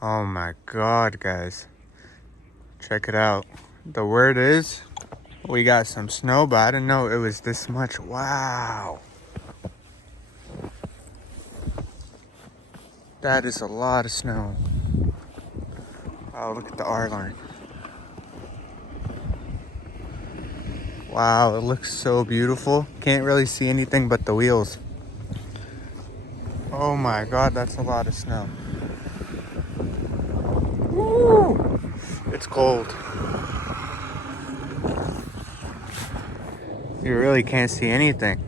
Oh my god, guys. Check it out. The word is we got some snow, but I didn't know it was this much. Wow. That is a lot of snow. Oh, look at the R line. Wow, it looks so beautiful. Can't really see anything but the wheels. Oh my god, that's a lot of snow. Woo! It's cold. You really can't see anything.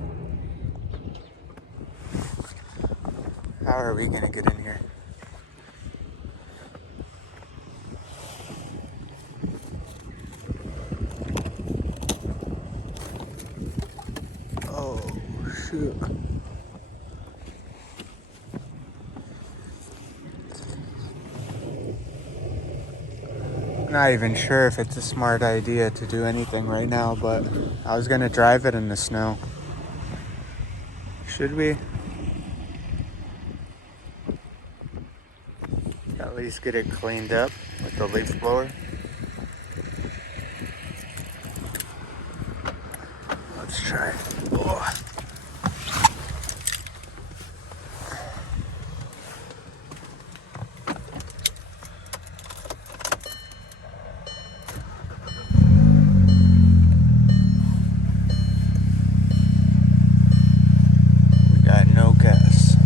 How are we gonna get in here? Oh, shoot. Not even sure if it's a smart idea to do anything right now, but I was gonna drive it in the snow. Should we? At least get it cleaned up with the leaf blower. Let's try it. Oh. We got no gas.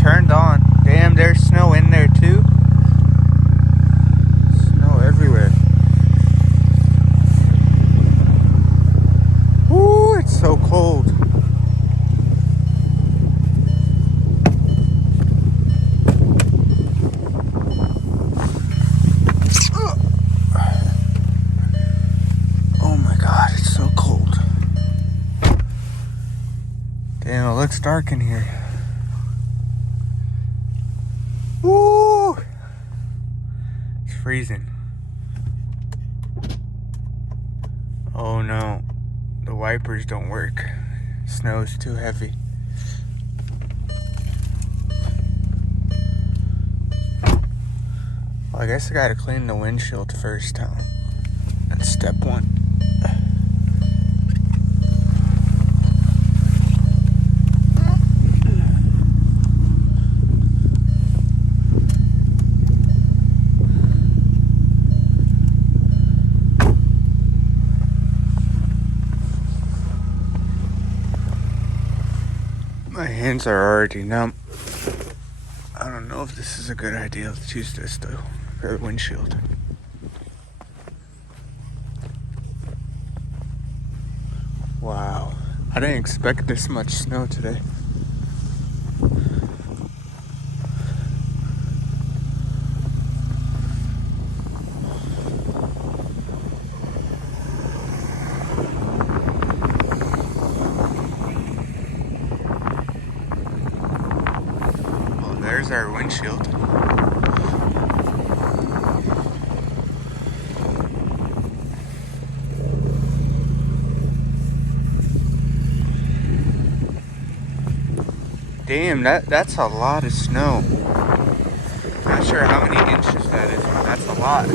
Turned on. Damn, there's snow in there too. Snow everywhere. Ooh, it's so cold. Oh my god, it's so cold. Damn, it looks dark in here. Woo! It's freezing. Oh no, the wipers don't work. Snow's too heavy. Well, I guess I gotta clean the windshield first, huh? That's step one. My hands are already numb. I don't know if this is a good idea. Let's use this though, for the windshield. Wow, I didn't expect this much snow today. There's our windshield. Damn, that's a lot of snow. Not sure how many inches that is, but that's a lot.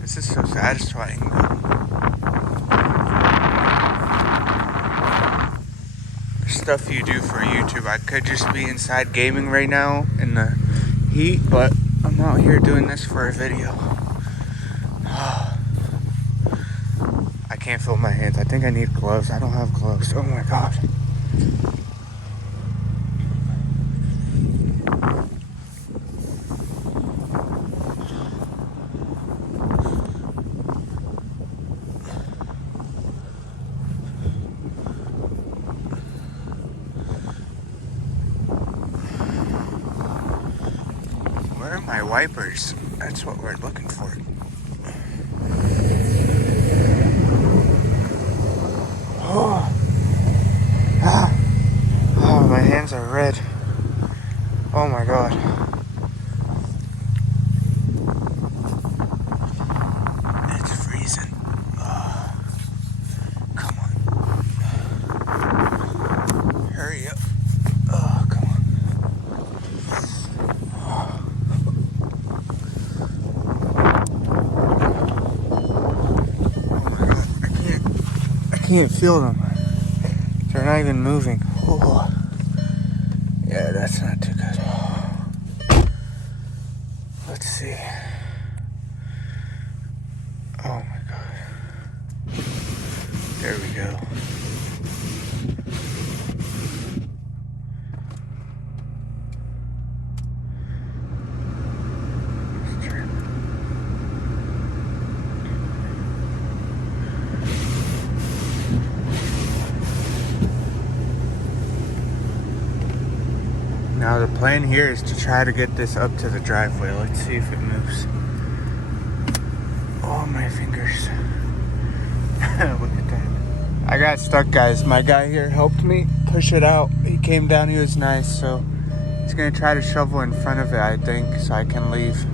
This is so satisfying. Stuff you do for YouTube. I could just be inside gaming right now in the heat, but I'm out here doing this for a video. I can't feel my hands. I think I need gloves. I don't have gloves. Oh my god. my wipers. That's what we're looking for. Oh, oh, my hands are red. Oh my god. It's freezing. Oh, come on. Hurry up. Oh, come on. Oh my god. I can't feel them. They're not even moving. Oh. Yeah, that's not too good. Let's see. Oh my god. There we go. Now the plan here is to try to get this up to the driveway. Let's see if it moves. Oh, my fingers. Look at that. I got stuck, guys. My guy here helped me push it out. He came down, he was nice, so he's gonna try to shovel in front of it, I think, so I can leave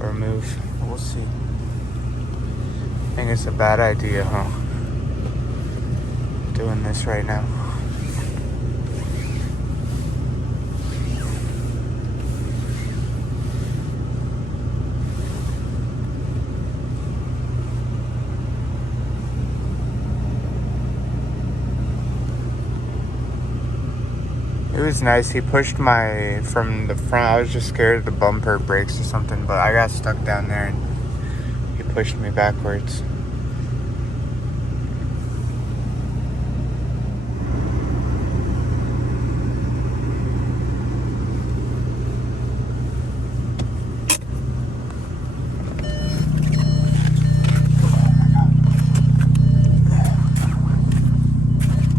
or move. We'll see. I think it's a bad idea, huh? Doing this right now. It was nice. He pushed my from the front. I was just scared of the bumper brakes or something, but I got stuck down there and he pushed me backwards.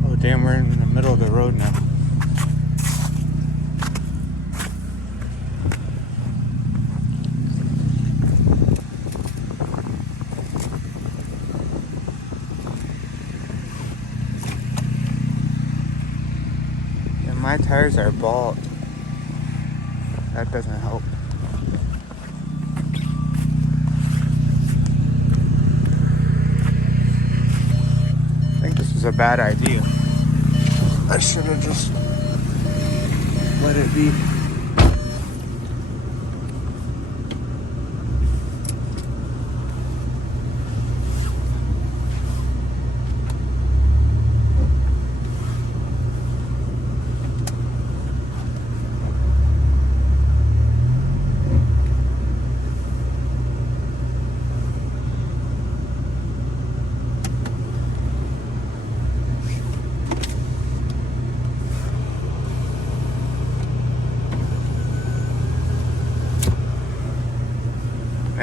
Oh damn, we're in the middle of the road now. My tires are bald. That doesn't help. I think this is a bad idea. I should have just let it be.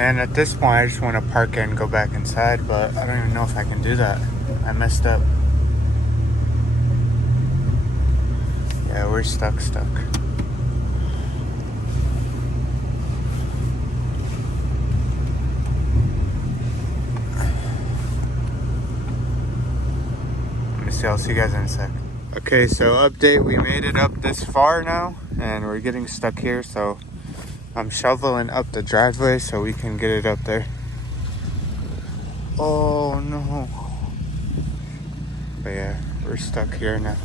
And at this point, I just want to park it and go back inside, but I don't even know if I can do that. I messed up. Yeah, we're stuck. Let me see, I'll see you guys in a sec. Okay, so update, we made it up this far now, and we're getting stuck here, so I'm shoveling up the driveway so we can get it up there. Oh no. But yeah, we're stuck here now.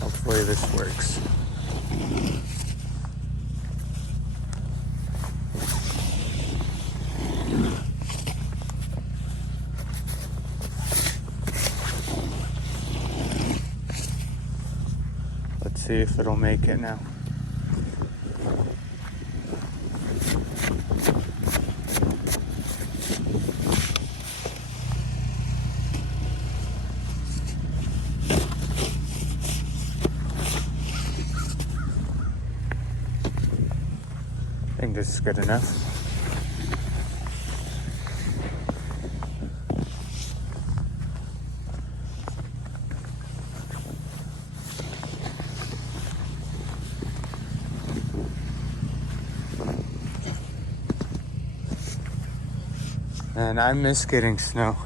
Hopefully this works. Let's see if it'll make it now. think this is good enough. And I miss getting snow.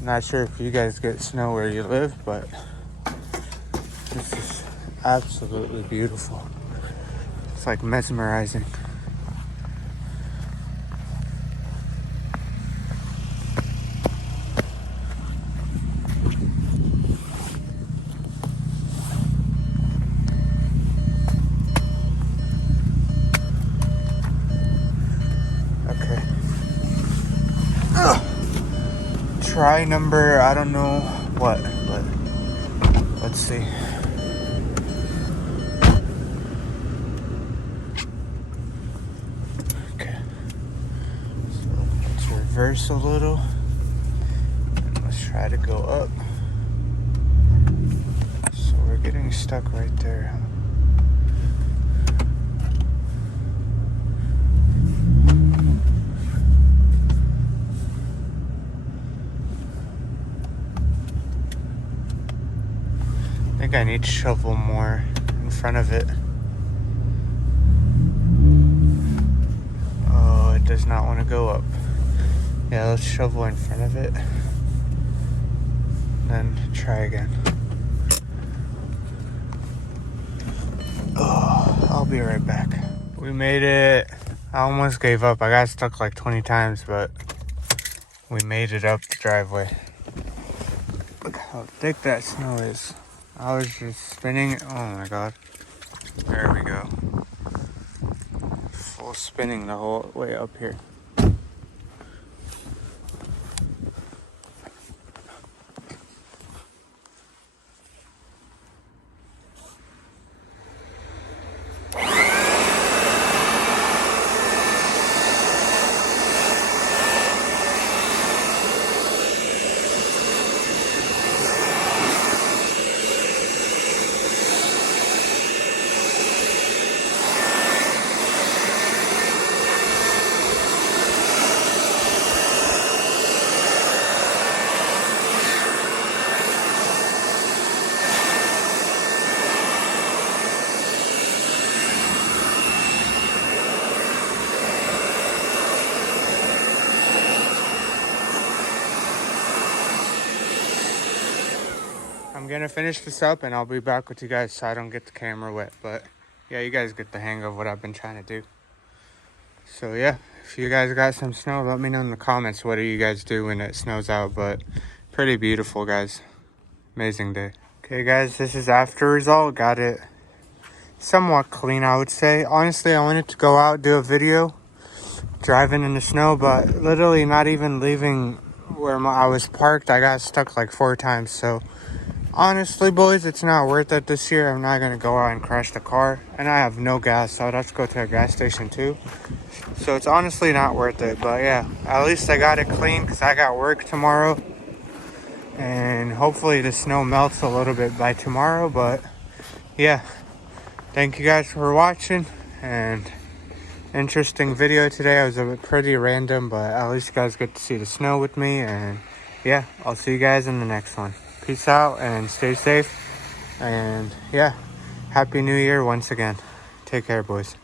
Not sure if you guys get snow where you live, but this is absolutely beautiful. It's like mesmerizing. Okay. Try number, I don't know what, but let's see. Okay. So let's reverse a little. Let's try to go up. So we're getting stuck right there. I think I need to shovel more in front of it. Oh, it does not want to go up. Yeah, let's shovel in front of it. Then try again. Oh, I'll be right back. We made it. I almost gave up. I got stuck like 20 times, but we made it up the driveway. Look how thick that snow is. I was just spinning. Oh my god. There we go. Full spinning the whole way up here. I'm gonna finish this up and I'll be back with you guys so I don't get the camera wet. But yeah, you guys get the hang of what I've been trying to do. So yeah, if you guys got some snow, let me know in the comments what do you guys do when it snows out. But pretty beautiful, guys. Amazing day. Okay guys, this is after result. Got it somewhat clean, I would say. Honestly, I wanted to go out, do a video driving in the snow, but literally not even leaving where I was parked, I got stuck like 4 times. So honestly, boys, it's not worth it this year. I'm not gonna go out and crash the car, and I have no gas, so I'd have to go to a gas station too. So it's honestly not worth it. But yeah, at least I got it clean because I got work tomorrow, and hopefully the snow melts a little bit by tomorrow. But yeah, thank you guys for watching, and interesting video today. It was a bit pretty random, but at least you guys get to see the snow with me. And yeah, I'll see you guys in the next one. Peace out and stay safe. And yeah, Happy New Year once again. Take care, boys.